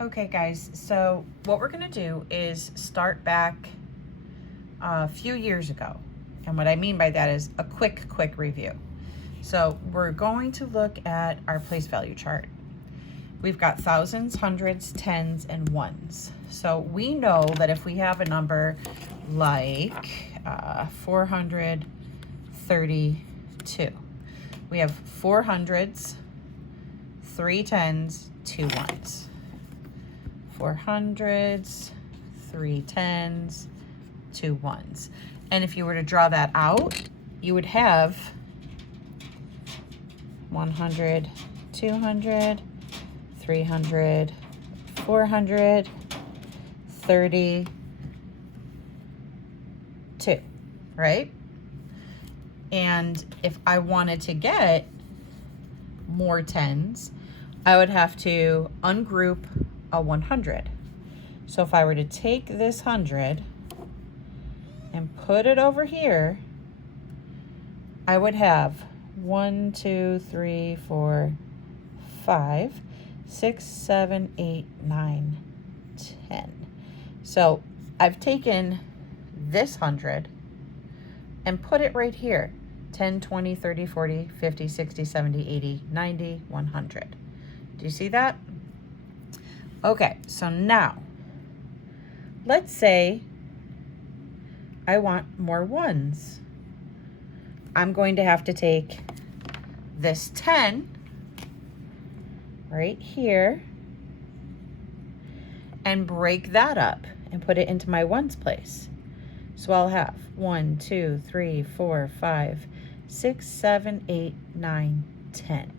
Okay guys, so what we're gonna do is start back a few years ago. And what I mean by that is a quick review. So we're going to look at our place value chart. We've got thousands, hundreds, tens, and ones. So we know that if we have a number like 432, we have 4 hundreds, 3 tens, 2 ones. 4 hundreds, 3 tens, 2 ones. And if you were to draw that out, you would have 100, 200, 300, 400, 32, right? And if I wanted to get more tens, I would have to ungroup a 100. So if I were to take this 100 and put it over here, I would have 1, 2, 3, 4, 5, 6, 7, 8, 9, 10. So I've taken this 100 and put it right here. 10, 20, 30, 40, 50, 60, 70, 80, 90, 100. Do you see that? Okay, so now, let's say I want more ones. I'm going to have to take this 10 right here and break that up and put it into my ones place. So I'll have 1, 2, 3, 4, 5, 6, 7, 8, 9, 10.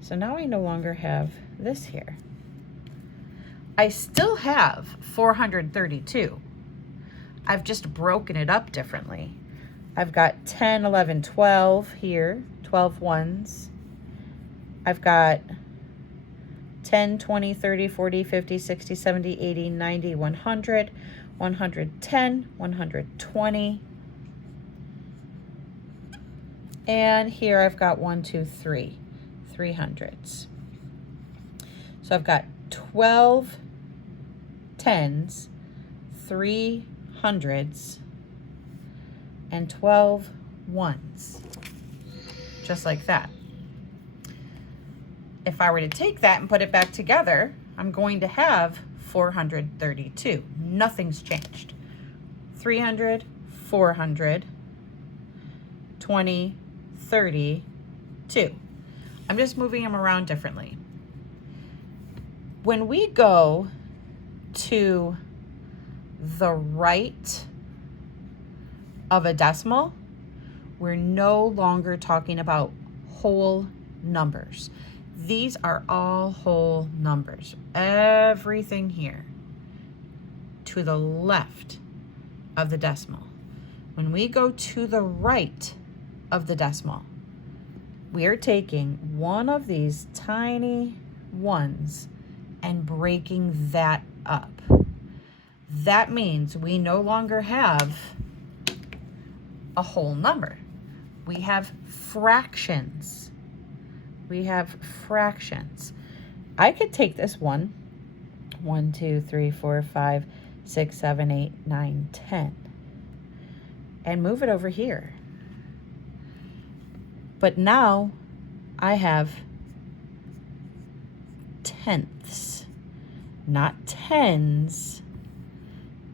So now I no longer have this here. I still have 432. I've just broken it up differently. I've got 10, 11, 12 here, 12 ones. I've got 10, 20, 30, 40, 50, 60, 70, 80, 90, 100, 110, 120. And here I've got 1, 2, 3, 300s. So I've got 12 tens, 3 hundreds, and 12 ones, just like that. If I were to take that and put it back together, I'm going to have 432. Nothing's changed. 300, 400, 20, 30, 2. I'm just moving them around differently. When we go to the right of a decimal, we're no longer talking about whole numbers. These are all whole numbers. Everything here to the left of the decimal. When we go to the right of the decimal, we are taking one of these tiny ones and breaking that up. That means we no longer have a whole number. We have fractions. We have fractions. I could take this 1, 2, 3, 4, 5, 6, 7, 8, 9, 10, and move it over here. But now I have tenths, not tens,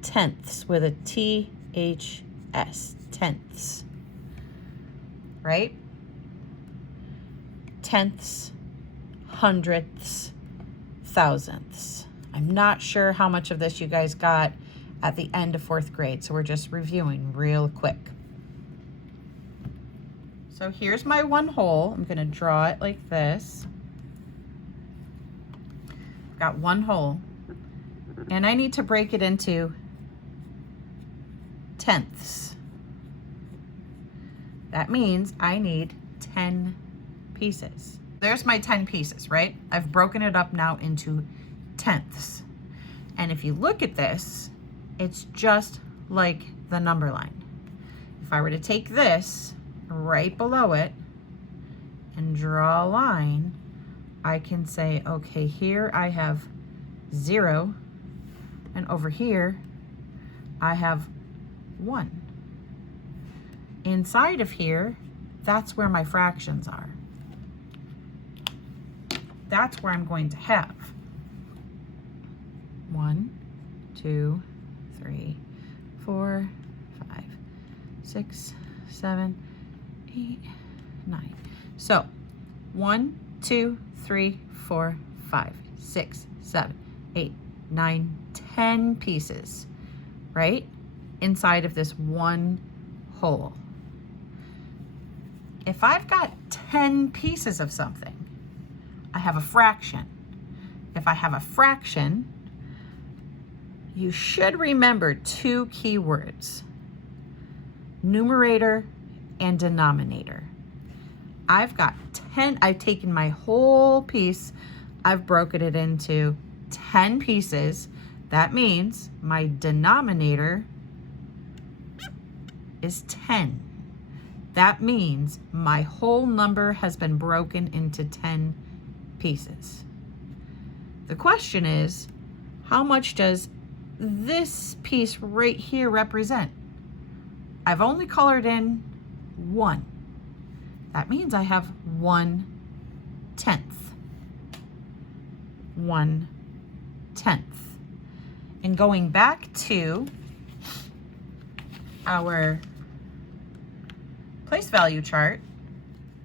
tenths with a T-H-S, tenths, right? Tenths, hundredths, thousandths. I'm not sure how much of this you guys got at the end of 4th grade, so we're just reviewing real quick. So here's my one whole. I'm gonna draw it like this. I've got one whole, and I need to break it into tenths. That means I need 10 pieces. There's my 10 pieces, right? I've broken it up now into tenths. And if you look at this, it's just like the number line. If I were to take this right below it and draw a line, I can say, okay, here I have 0, and over here I have 1. Inside of here, that's where my fractions are. That's where I'm going to have 1, 2, 3, 4, 5, 6, 7, 8, 9. So 1, 2, 3, 4, 5, 6, 7, 8, 9, 10 pieces, right? Inside of this one hole. If I've got 10 pieces of something, I have a fraction. If I have a fraction, you should remember 2 key words: numerator and denominator. I've got 10, I've taken my whole piece, I've broken it into 10 pieces. That means my denominator is 10. That means my whole number has been broken into 10 pieces. The question is, how much does this piece right here represent? I've only colored in 1. That means I have 1/10. 1/10. And going back to our place value chart,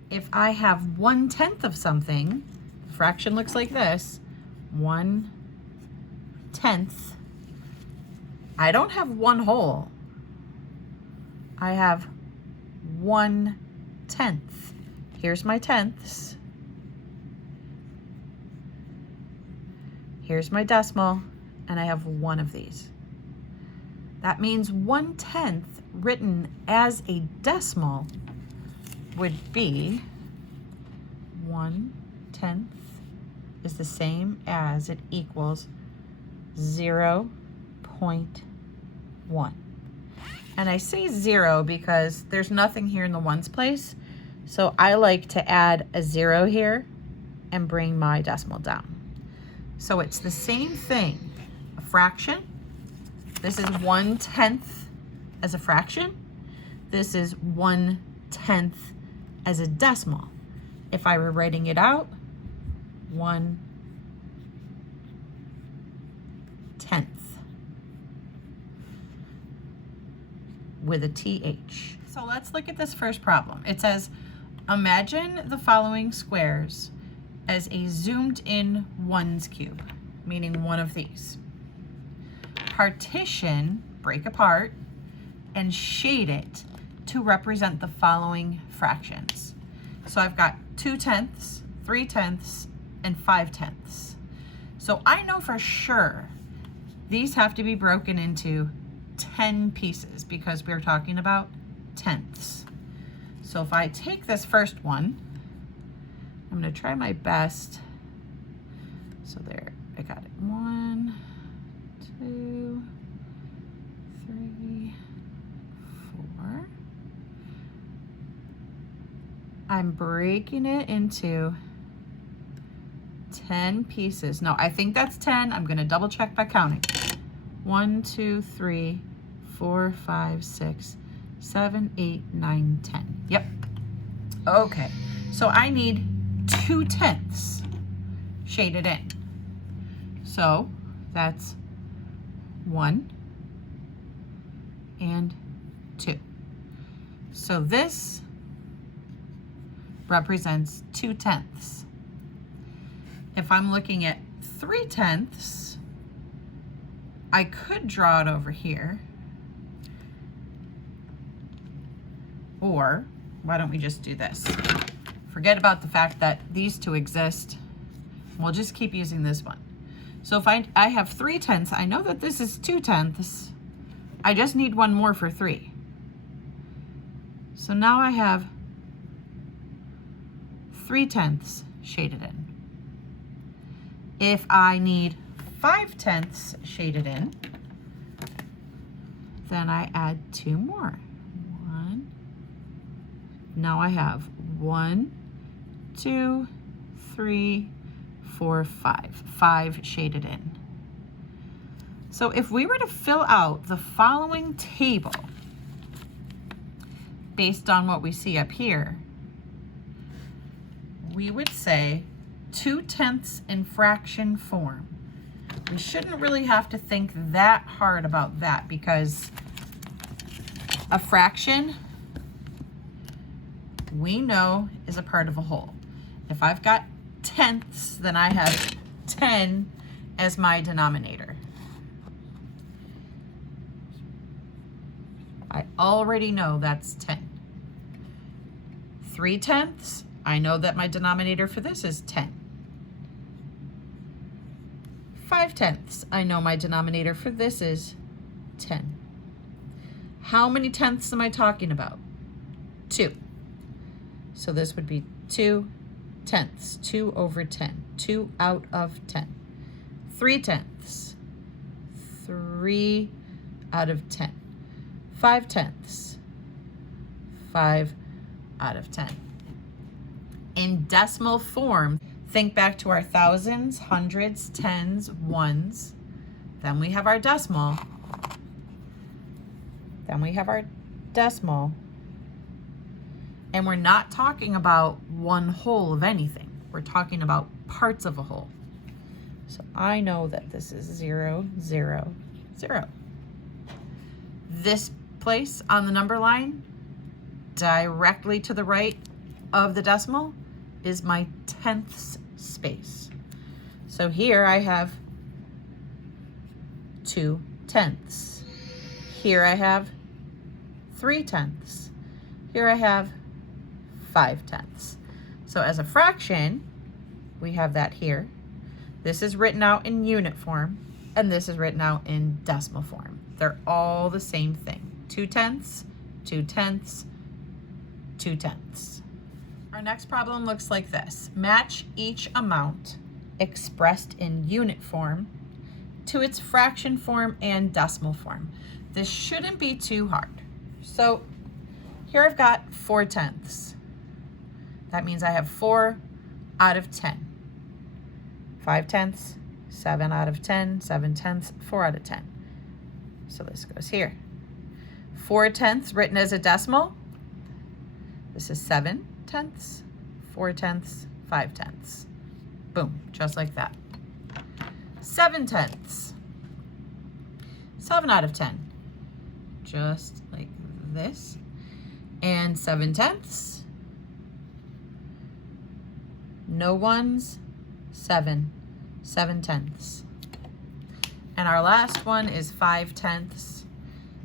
if I have 1/10 of something, the fraction looks like this: 1/10. I don't have 1 whole. I have 1/10. Here's my tenths. Here's my decimal, and I have 1 of these. That means 1/10 written as a decimal would be 1/10 is the same as, it equals 0.1. And I say 0 because there's nothing here in the ones place. So I like to add a 0 here and bring my decimal down. So it's the same thing, a fraction. This is 1/10 as a fraction. This is 1/10 as a decimal. If I were writing it out, 1/10 with a TH. So let's look at this first problem. It says, imagine the following squares as a zoomed in ones cube, meaning one of these. Partition, break apart, and shade it to represent the following fractions. So I've got 2/10, 3/10, and 5/10. So I know for sure these have to be broken into 10 pieces because we're talking about tenths. So if I take this first one, I'm going to try my best. So there, I got it. 1, 2, 3, 4. I'm breaking it into 10 pieces. No, I think that's 10. I'm going to double check by counting. 1, 2, 3, 4, 5, 6, 7, 8, 9, 10. Yep. Okay. So I need 2/10 shaded in. So that's 1 and 2. So this represents 2/10. If I'm looking at 3/10, I could draw it over here. Or why don't we just do this? Forget about the fact that these two exist. We'll just keep using this one. So if I have 3/10, I know that this is 2/10. I just need one more for 3. So now I have 3/10 shaded in. If I need 5/10 shaded in, then I add 2 more. 1. Now I have 1, 2, 3, 4, 5. 5 shaded in. So if we were to fill out the following table based on what we see up here, we would say 2/10 in fraction form. We shouldn't really have to think that hard about that because a fraction, we know, is a part of a whole. If I've got tenths, then I have 10 as my denominator. I already know that's 10. 3/10, I know that my denominator for this is 10. 5/10, I know my denominator for this is 10. How many tenths am I talking about? 2. So this would be 2/10, 2 over 10, 2 out of 10. 3/10, 3 out of 10. 5/10, 5 out of 10. In decimal form, think back to our thousands, hundreds, tens, ones. Then we have our decimal. Then we have our decimal. And we're not talking about one whole of anything. We're talking about parts of a whole. So I know that this is 0, 0, 0. This place on the number line, directly to the right of the decimal, is my tenths space. So here I have 2/10. Here I have 3/10. Here I have 5/10. So as a fraction, we have that here. This is written out in unit form, and this is written out in decimal form. They're all the same thing. 2/10, 2/10, 2/10. Our next problem looks like this. Match each amount expressed in unit form to its fraction form and decimal form. This shouldn't be too hard. So here I've got 4/10. That means I have 4 out of 10. 5/10, 7 out of 10, 7/10, 4 out of 10. So this goes here. 4/10 written as a decimal. This is 7/10, 4/10, 5/10. Boom, just like that. 7/10, 7 out of 10, just like this. And 7/10, no ones, 7, 7/10. And our last one is 5/10.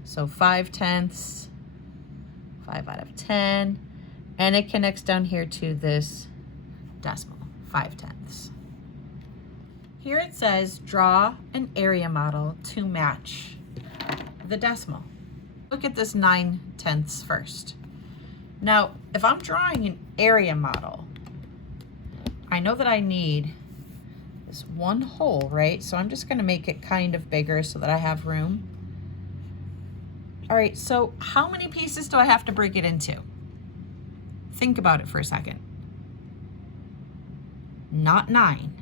So 5/10, 5 out of 10. And it connects down here to this decimal, 5/10. Here it says, draw an area model to match the decimal. Look at this 9/10 first. Now, if I'm drawing an area model, I know that I need this one whole, right? So I'm just gonna make it kind of bigger so that I have room. All right, so how many pieces do I have to break it into? Think about it for a second. Not 9.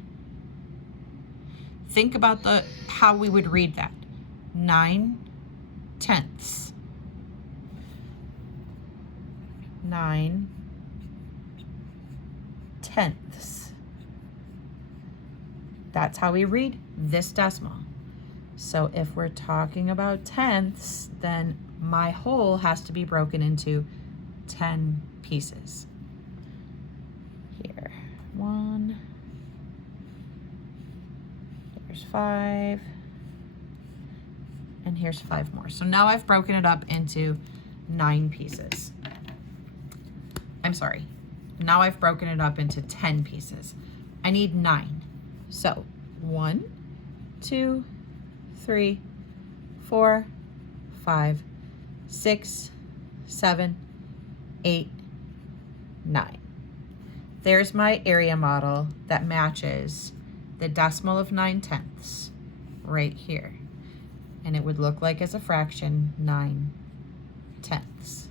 Think about how we would read that. 9/10. 9/10. That's how we read this decimal. So if we're talking about tenths, then my whole has to be broken into 10 pieces. Here, 1, here's 5, and here's 5 more. So now I've broken it up into 9 pieces. I'm sorry, now I've broken it up into 10 pieces. I need 9. So 1, 2, 3, 4, 5, 6, 7, 8, 9. There's my area model that matches the decimal of 9/10 right here. And it would look like as a fraction 9/10.